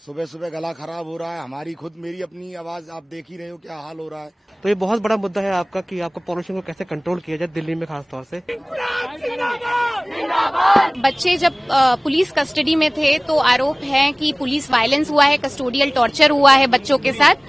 सुबह सुबह गला खराब हो रहा है, हमारी खुद मेरी अपनी आवाज आप देख ही रहे हो क्या हाल हो रहा है। तो ये बहुत बड़ा मुद्दा है आपका कि आपका पॉल्यूशन को कैसे कंट्रोल किया जाए दिल्ली में खास तौर से। बच्चे जब पुलिस कस्टडी में थे तो आरोप है कि पुलिस वायलेंस हुआ है, कस्टोडियल टॉर्चर हुआ है बच्चों के साथ।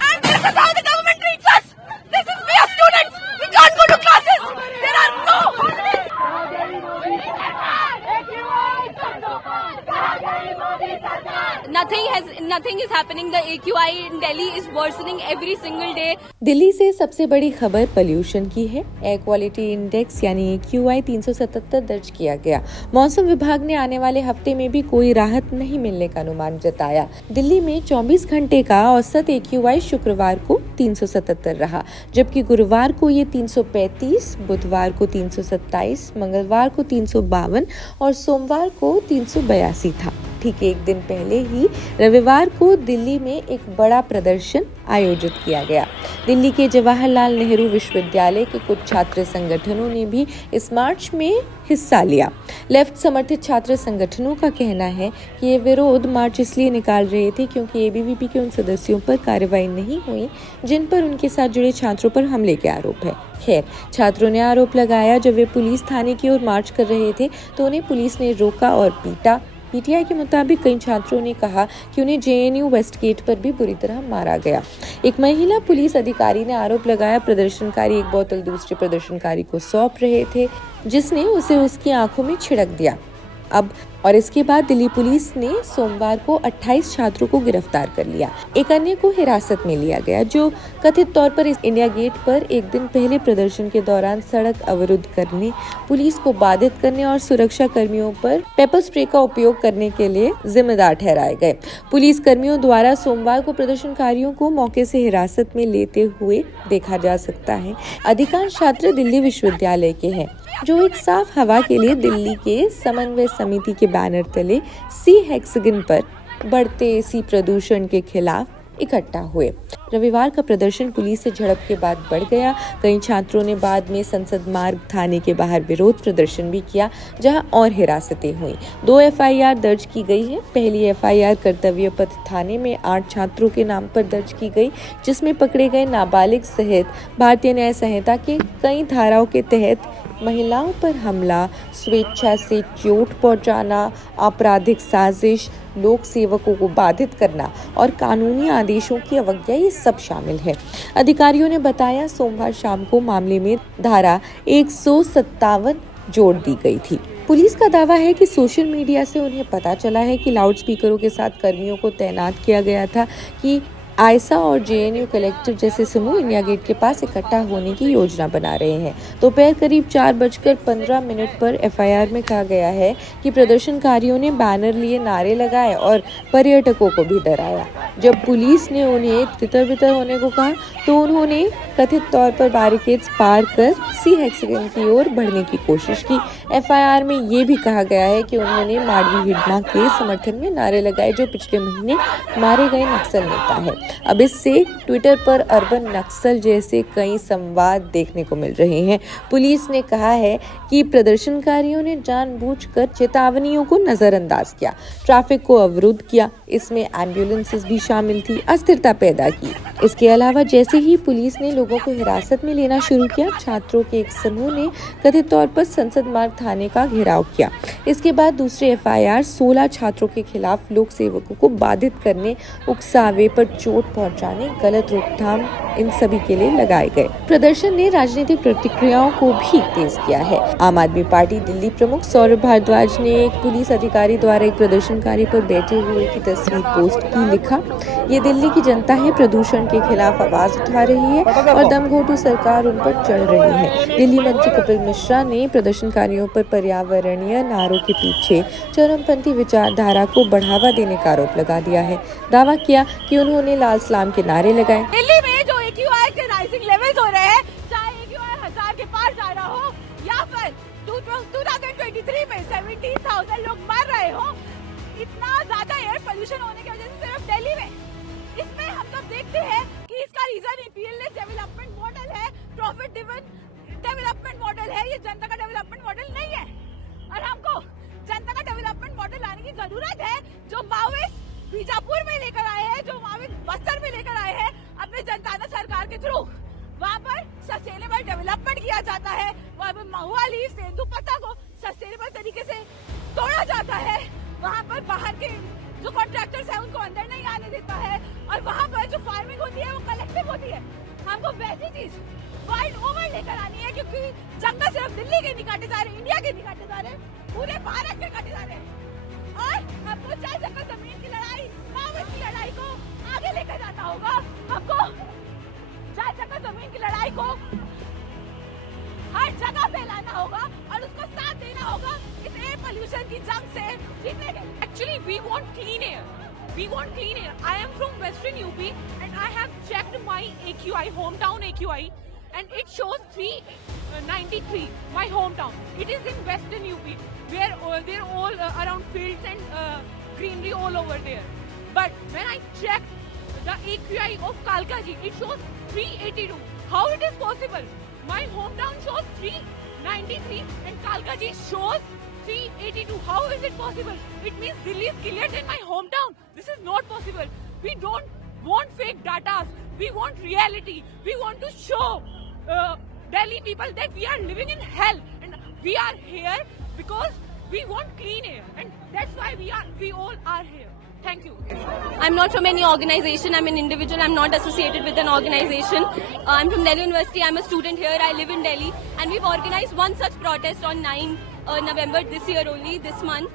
Nothing is happening. The AQI in Delhi is worsening every single day. Delhi से सबसे बड़ी खबर पोल्यूशन की है। एयर क्वालिटी इंडेक्स यानी AQI 377 दर्ज किया गया। मौसम विभाग ने आने वाले हफ्ते में भी कोई राहत नहीं मिलने का अनुमान जताया। दिल्ली में 24 घंटे का औसत AQI शुक्रवार को 377 रहा, जबकि गुरुवार को ये 335, बुधवार को 327, मंगलवार को 352 और सोमवार को 382 था। ठीक एक दिन पहले ही रविवार को दिल्ली में एक बड़ा प्रदर्शन आयोजित किया गया। दिल्ली के जवाहरलाल नेहरू विश्वविद्यालय के कुछ छात्र संगठनों ने भी इस मार्च में हिस्सा लिया। लेफ्ट समर्थित छात्र संगठनों का कहना है कि ये विरोध मार्च इसलिए निकाल रहे थे क्योंकि ABVP के उन सदस्यों पर कार्रवाई नहीं हुई जिन पर उनके साथ जुड़े छात्रों पर हमले के आरोप है। खैर, छात्रों ने आरोप लगाया जब वे पुलिस थाने की ओर मार्च कर रहे थे तो उन्हें पुलिस ने रोका और पीटा। PTI के मुताबिक कई छात्रों ने कहा कि उन्हें JNU वेस्ट गेट पर भी बुरी तरह मारा गया। एक महिला पुलिस अधिकारी ने आरोप लगाया प्रदर्शनकारी एक बोतल दूसरे प्रदर्शनकारी को सौंप रहे थे, जिसने उसे उसकी आंखों में छिड़क दिया। और इसके बाद दिल्ली पुलिस ने सोमवार को 28 छात्रों को गिरफ्तार कर लिया। एक अन्य को हिरासत में लिया गया जो कथित तौर पर इंडिया गेट पर एक दिन पहले प्रदर्शन के दौरान सड़क अवरुद्ध करने, पुलिस को बाधित करने और सुरक्षा कर्मियों पर पेपर स्प्रे का उपयोग करने के लिए जिम्मेदार ठहराए गए। पुलिस कर्मियों द्वारा सोमवार को प्रदर्शनकारियों को मौके से हिरासत में लेते हुए देखा जा सकता है। अधिकांश छात्र दिल्ली विश्वविद्यालय के हैं जो एक साफ हवा के लिए दिल्ली के समन्वय समिति के बैनर तले सी हेक्सागन पर बढ़ते एसी प्रदूषण के खिलाफ इकट्ठा हुए। रविवार का प्रदर्शन पुलिस से झड़प के बाद बढ़ गया। कई छात्रों ने बाद में संसद मार्ग थाने के बाहर विरोध प्रदर्शन भी किया, जहां और हिरासतें हुई। 2 FIR दर्ज की गई है। पहली FIR कर्तव्य पथ थाने में 8 छात्रों के नाम पर दर्ज की गई, जिसमें पकड़े गए नाबालिग सहित भारतीय न्याय संहिता के कई धाराओं के तहत महिलाओं पर हमला, स्वेच्छा से चोट पहुंचाना, आपराधिक साजिश, लोक सेवकों को बाधित करना और कानूनी आदेशों की अवज्ञा, ये सब शामिल है। अधिकारियों ने बताया सोमवार शाम को मामले में धारा 157 जोड़ दी गई थी। पुलिस का दावा है कि सोशल मीडिया से उन्हें पता चला है कि लाउडस्पीकरों के साथ कर्मियों को तैनात किया गया था कि आयसा और JNU कलेक्टिव जैसे समूह इंडिया गेट के पास इकट्ठा होने की योजना बना रहे हैं। दोपहर करीब 4:15 पर FIR में कहा गया है कि प्रदर्शनकारियों ने बैनर लिए नारे लगाए और पर्यटकों को भी डराया। जब पुलिस ने उन्हें तितर-बितर होने को कहा तो उन्होंने कथित तौर पर बैरिकेड्स पार कर सी हेक्सागन की ओर बढ़ने की कोशिश की। FIR में ये भी कहा गया है कि उन्होंने माडवी हिडमा के समर्थन में नारे लगाए, जो पिछले महीने मारे गए नक्सल नेता है। अब इससे ट्विटर पर अर्बन नक्सल जैसे कई संवाद देखने को मिल रहे हैं। पुलिस ने कहा है कि प्रदर्शनकारियों ने जानबूझकर चेतावनियों को नजरअंदाज किया, ट्रैफिक को अवरुद्ध किया, इसमें एम्बुलेंसेस भी शामिल थी, अस्थिरता पैदा की। इसके अलावा जैसे ही पुलिस ने लोगों को हिरासत में लेना शुरू किया, छात्रों के एक समूह ने कथित तौर पर संसद मार्ग थाने का घेराव किया। इसके बाद दूसरे FIR 16 छात्रों के खिलाफ लोक सेवकों को बाधित करने, उकसावे पर चोट पहुंचाने, गलत रोकथाम, इन सभी के लिए लगाए गए। प्रदर्शन ने राजनीतिक प्रतिक्रियाओं को भी तेज किया है। आम आदमी पार्टी दिल्ली प्रमुख सौरभ भारद्वाज ने एक पुलिस अधिकारी द्वारा एक प्रदर्शनकारी पर बैठे हुए की तस्वीर पोस्ट की, लिखा, ये दिल्ली की जनता है, प्रदूषण के खिलाफ आवाज उठा रही है और दमघोटू सरकार उन पर चढ़ रही है। दिल्ली मंत्री कपिल मिश्रा ने प्रदर्शनकारियों पर पर्यावरणीय नारों के पीछे चरमपंथी विचारधारा को बढ़ावा देने का आरोप लगा दिया है। दावा किया कि उन्होंने लाल सलाम के नारे लगाए। दिल्ली में जो AQI के राइजिंग लेवल्स हो रहे हैं, चाहे AQI 1000 के पार जा रहा हो या फिर 2023 में 17,000 लोग मर रहे हो, इतना ज्यादा एयर पोल्यूशन होने की वजह से सिर्फ दिल्ली में, इसमें हम सब देखते हैं कि इसका रीजन इंपीरियलिस्ट डेवलपमेंट मॉडल है, प्रॉफिट ड्रिवन डेवलपमेंट मॉडल है। ये जनता का डेवलपमेंट मॉडल नहीं है और हमको जनता का डेवलपमेंट मॉडल लाने की जरूरत है, जो माओइस्ट बीजापुर में लेकर आए हैं, जो वहाँ बस्तर में लेकर आए हैं अपने जनता सरकार के थ्रू। वहाँ पर सस्टेनेबल डेवलपमेंट किया जाता है, वहाँ पर महुआली तेंदुपत्ता को सस्टेनेबल तरीके से तोड़ा जाता है, वहाँ पर बाहर के जो कॉन्ट्रैक्टर्स हैं उनको अंदर नहीं आने देता है, और वहाँ पर जो फार्मिंग होती है वो कलेक्टिव होती है। हमको वैसी चीज वर्ल्ड ओवर लेकर आनी है, क्योंकि जंगल सिर्फ दिल्ली के नहीं काटे जा रहे, इंडिया के नहीं काटे जा रहे, पूरे भारत के काटे जा रहे हैं। और हमको चाहे जंगल जमीन की लड़ाई, माओवाद की लड़ाई को आगे लेकर जाना होगा। हमको चाहे जंगल जमीन की लड़ाई को हर जगह फैलाना होगा और उसको साथ देना होगा इस एयर पोल्यूशन की जंग से जीतने के। Actually, we want clean air. We want clean air. I am from Western UP and I have checked my AQI, hometown AQI, and it shows 393, my hometown. It is in Western UP, where they're all around fields and greenery all over there. But when I checked the AQI of Kalkaji, it shows 382. How it is possible? My hometown shows 393 and Kalkaji shows 382. How is it possible? It means Delhi is clearer than my hometown. This is not possible. We don't want fake data. We want reality. We want to show Delhi people that we are living in hell, and we are here because we want clean air, and that's why we all are here. Thank you. I'm not from any organization. I'm an individual. I'm not associated with an organization. I'm from Delhi University. I'm a student here. I live in Delhi. And we've organized one such protest on 9 November this year only, this month.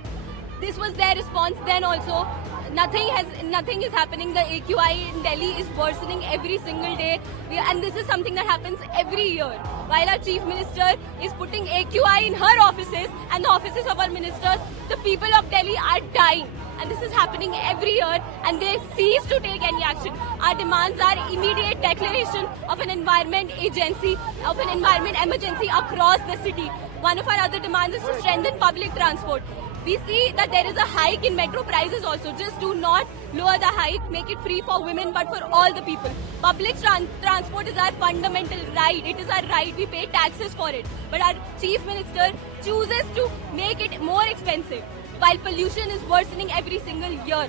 This was their response then also. Nothing is happening. The AQI in Delhi is worsening every single day. And this is something that happens every year. While our Chief Minister is putting AQI in her offices and the offices of our ministers, the people of Delhi are dying. And this is happening every year, and they cease to take any action. Our demands are immediate declaration of an environment agency, of an environment emergency across the city. One of our other demands is to strengthen public transport. We see that there is a hike in metro prices also. Just do not lower the hike, make it free for women but for all the people. Public transport is our fundamental right. It is our right. We pay taxes for it. But our Chief Minister chooses to make it more expensive, while pollution is worsening every single year.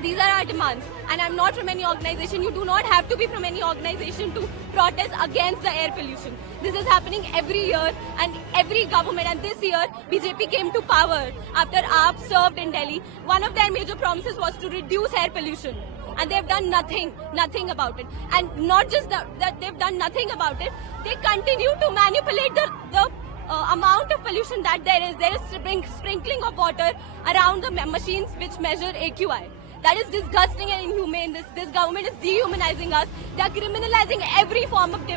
These are our demands, and I'm not from any organization. You do not have to be from any organization to protest against the air pollution. This is happening every year and every government, and this year BJP came to power after AAP served in Delhi. One of their major promises was to reduce air pollution, and they've done nothing about it. And not just that they've done nothing about it, they continue to manipulate the amount of pollution that there is sprinkling of water around the machines which measure AQI. That is disgusting and inhumane. This government is dehumanizing us. They are criminalizing every form of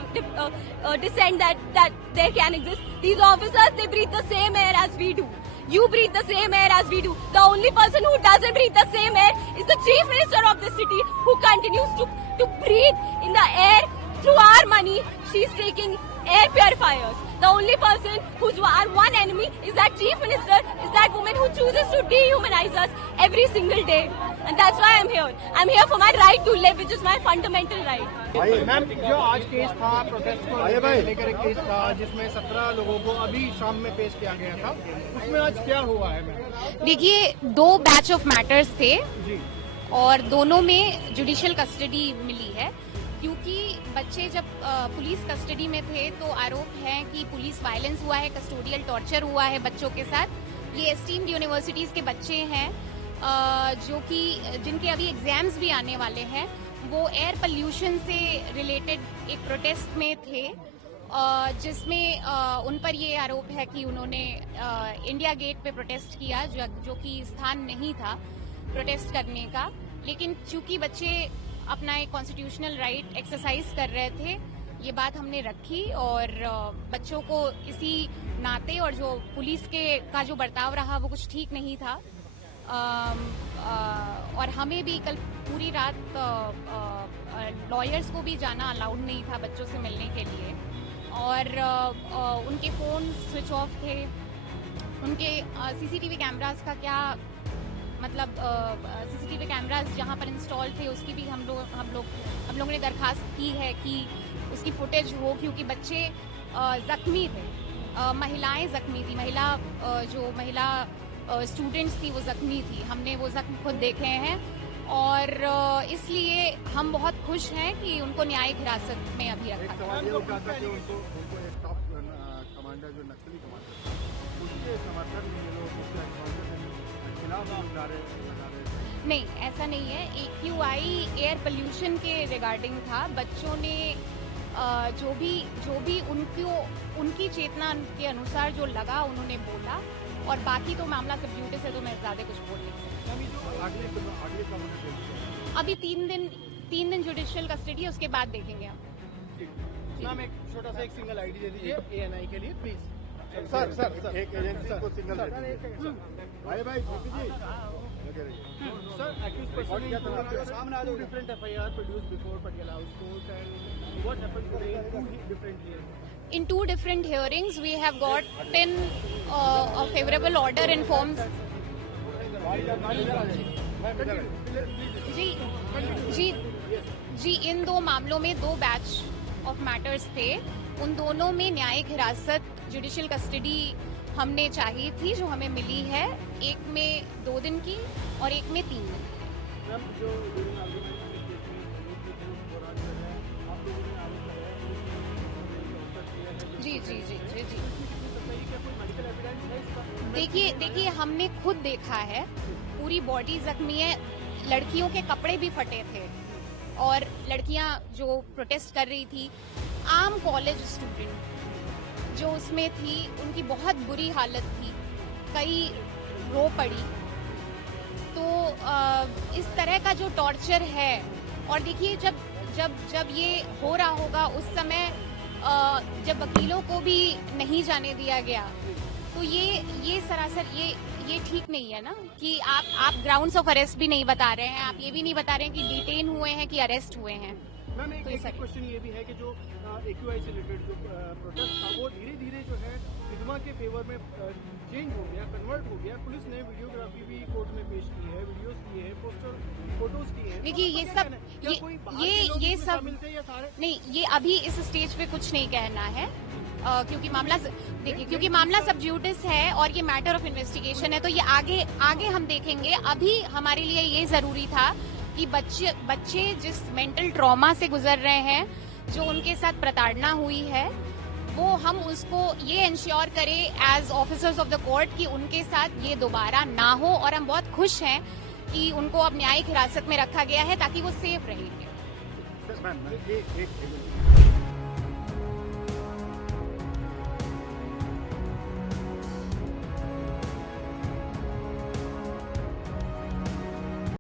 dissent that there can exist. These officers, they breathe the same air as we do. You breathe the same air as we do. The only person who doesn't breathe the same air is the Chief Minister of the city, who continues to breathe in the air through our money. She's taking air purifiers. The only person who's our one enemy is that Chief Minister, is that woman who chooses to dehumanize us every single day. And that's why I'm here. I'm here for my right to live, which is my fundamental right. Ma'am, जो आज case था, protest को लेकर एक case था जिसमें 17 लोगों को अभी शाम में पेश किया गया था, उसमें आज क्या हुआ है मैम? देखिए, 2 बैच ऑफ मैटर्स थे जी, और दोनों में जुडिशियल कस्टडी मिली है, क्योंकि बच्चे जब पुलिस कस्टडी में थे तो आरोप है कि पुलिस वायलेंस हुआ है, कस्टोडियल टॉर्चर हुआ है बच्चों के साथ। ये एस्टीम्ड यूनिवर्सिटीज के बच्चे हैं जो कि जिनके अभी एग्जाम्स भी आने वाले हैं, वो एयर पोल्यूशन से रिलेटेड एक प्रोटेस्ट में थे, जिसमें उन पर ये आरोप है कि उन्होंने इंडिया गेट पे प्रोटेस्ट किया, जो कि स्थान नहीं था प्रोटेस्ट करने का। लेकिन चूंकि बच्चे अपना एक कॉन्स्टिट्यूशनल राइट एक्सरसाइज कर रहे थे, ये बात हमने रखी, और बच्चों को इसी नाते, और जो पुलिस का जो बर्ताव रहा वो कुछ ठीक नहीं था, और हमें भी कल पूरी रात लॉयर्स को भी जाना अलाउड नहीं था बच्चों से मिलने के लिए, और उनके फ़ोन स्विच ऑफ थे। उनके सीसीटीवी कैमरास का क्या मतलब, सीसीटीवी कैमरास जहाँ पर इंस्टॉल थे उसकी भी हम लोगों ने दरखास्त की है कि उसकी फुटेज हो, क्योंकि बच्चे जख्मी थे, महिलाएं जख्मी थी। महिला स्टूडेंट्स थी वो जख्मी थी। हमने वो जख्म खुद देखे हैं और इसलिए हम बहुत खुश हैं कि उनको न्यायिक हिरासत में अभी रखा एक गया। सवाल ये उठा था कि उनको एक टॉप कमांडर जो नक्सली कमांडर उसके समर्थन में ये लोग उसके खिलाफ लगा रहे नहीं, ऐसा नहीं है। AQI एयर पोल्यूशन के रिगार्डिंग था। बच्चों ने जो भी उनकी चेतना के अनुसार जो लगा उन्होंने बोला, और बाकी तो मामला सब जुडिस है तो मैं ज्यादा कुछ बोल नहीं सकती। अभी 3 दिन जुडिशियल कस्टडी है, उसके बाद देखेंगे हम। मैम एक छोटा सा एक सिंगल आईडी दे दीजिए ANI के लिए प्लीज। सर एक एजेंसी को सिंगल दे दीजिए। भाई Sir, accused person in 2 different FIR produced before Patiala House Court, and what happened today in 2 different hearings? In 2 different hearings, we have gotten a favorable order in forms. जी, इन 2 मामलों में 2 batch of matters थे। उन दोनों में न्यायिक हिरासत, judicial custody हमने चाहिए थी, जो हमें मिली है। एक में 2 दिन की और एक में 3 दिन। जी। देखिए हमने खुद देखा है, पूरी बॉडी जख्मी है, लड़कियों के कपड़े भी फटे थे और लड़कियां जो प्रोटेस्ट कर रही थी, आम कॉलेज स्टूडेंट जो उसमें थी, उनकी बहुत बुरी हालत थी, कई रो पड़ी। तो इस तरह का जो टॉर्चर है, और देखिए जब ये हो रहा होगा उस समय जब वकीलों को भी नहीं जाने दिया गया, तो ये सरासर ये ठीक नहीं है ना कि आप ग्राउंड्स ऑफ अरेस्ट भी नहीं बता रहे हैं, आप ये भी नहीं बता रहे हैं कि डिटेन हुए हैं कि अरेस्ट हुए हैं। मैम एक क्वेश्चन ये भी है कि जो AQI से रिलेटेड जो प्रोटेस्ट था वो धीरे धीरे जो है विधवा के फेवर में चेंज हो गया, कन्वर्ट हो गया। पुलिस ने वीडियोग्राफी भी कोर्ट में पेश की है, वीडियोस की है, फोटोज की है। देखिए ये सब नहीं, ये अभी इस स्टेज पे कुछ नहीं कहना है, क्योंकि मामला सब जुडिस है और ये मैटर ऑफ इन्वेस्टिगेशन है, तो ये आगे हम देखेंगे। अभी हमारे लिए ये जरूरी था कि बच्चे जिस मेंटल ट्रॉमा से गुजर रहे हैं, जो उनके साथ प्रताड़ना हुई है, वो हम उसको ये इंश्योर करें as officers of the court कि उनके साथ ये दोबारा ना हो। और हम बहुत खुश हैं कि उनको अब न्यायिक हिरासत में रखा गया है ताकि वो सेफ रहेंगे।